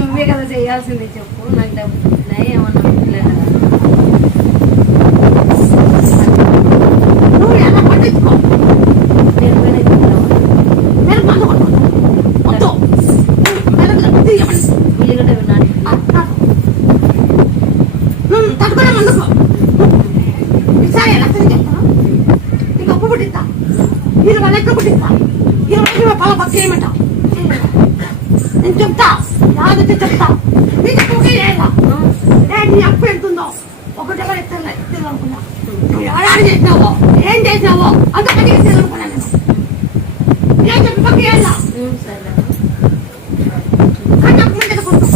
నువ్వే కదా చేయాల్సిందే చెప్పు. నాకు డబ్బులు ఏమన్నా నువ్వు ఎలా పట్టించుకో. తట్టుకునే ముందుకు ఈసారి ఎలా చెప్తాను. నీకు అప్పు పుట్టిస్తా, 20 లెక్క పుట్టిస్తా, 20 పొలం పక్క చేయమంట. నేను చెప్తా, యాదొచ్చి చెప్తా. నీ చెప్పే లేదా నీ అప్పు ఎంతుందో ఒకటి ఎవరు ఇస్తాను అనుకున్నా. నువ్వు ఎవరాడు చేసినావో ఏం చేసినావో అంత పని ఇస్తాను అనుకున్నా. నేను ఏం చెప్పి పక్క చేయాలా కానీ అప్పు ముందు ఎదుకుంటా.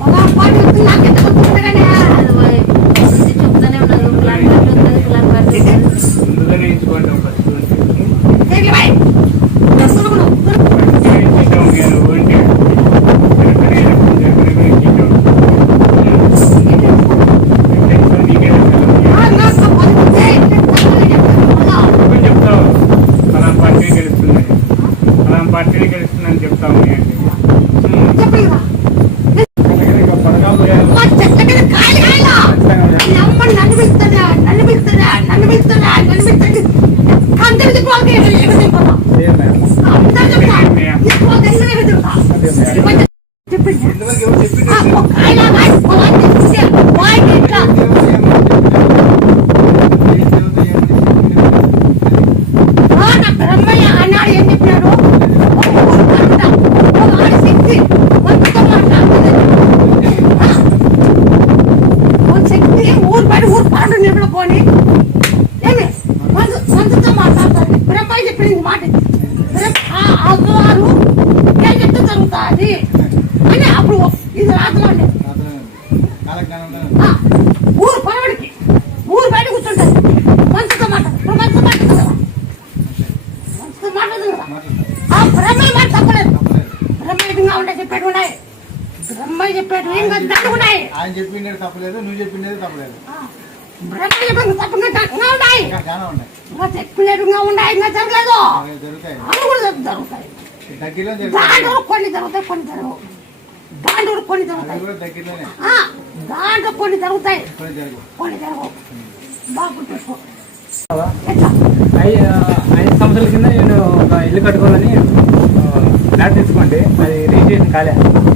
పొలం పాటు నాకెంత గుర్తుంటే కానీ చెప్తానే ఉన్నాను. పార్టీని గెలుస్తుందని చెప్తాము. బ్రహ్మయ్య అన్నాడు ఏం చెప్పినాడు. శక్తి ఊరు బయట ఊరు పాటు నిలబడుకొని ఏమి మనసుతో మాట్లాడతారు. బ్రహ్మయ్య చెప్పింది మాట అవ్వారు ఏం చెప్తే జరుగుతుంది అని అప్పుడు ఇది రాత్రిలో ఊరు పరవడికి ఊరు బయట కూర్చుంటారు. మనసుతో మాట్లాడతారు. మనసుతో మాట్లాడతారు కదా, మనసుతో మాట్లాడదు కదా. ఆ బ్రహ్మయ్య మాట తప్పలేదు. బ్రహ్మయ్యంగా ఉండే చెప్పేటి ఉన్నాయి. బ్రహ్మయ్య చెప్పేటి ఇంకా దండుకున్నాయి. ఆయన చెప్పిండేది తప్పలేదు, నువ్వు చెప్పిండేది తప్పలేదు. బ్రహ్మయ్య చెప్పిన తప్పకుండా ఉన్నాయి, ఇంకా చెప్పినట్టుగా ఉన్నాయి, ఇంకా జరగలేదు. అవి కూడా జరుగుతాయి. దాంట్లో కొన్ని జరుగుతాయి, కొన్ని జరగవు. దాంట్లో కొన్ని జరుగుతాయి, దాంట్లో కొన్ని జరుగుతాయి, కొన్ని జరగవు. బాగా గుర్తుపెట్టుకో. 5 సంవత్సరాల కింద నేను ఒక ఇల్లు కట్టుకోవాలని ఫ్లాట్ తీసుకోండి, అది రిజిస్ట్రేషన్ కాలే.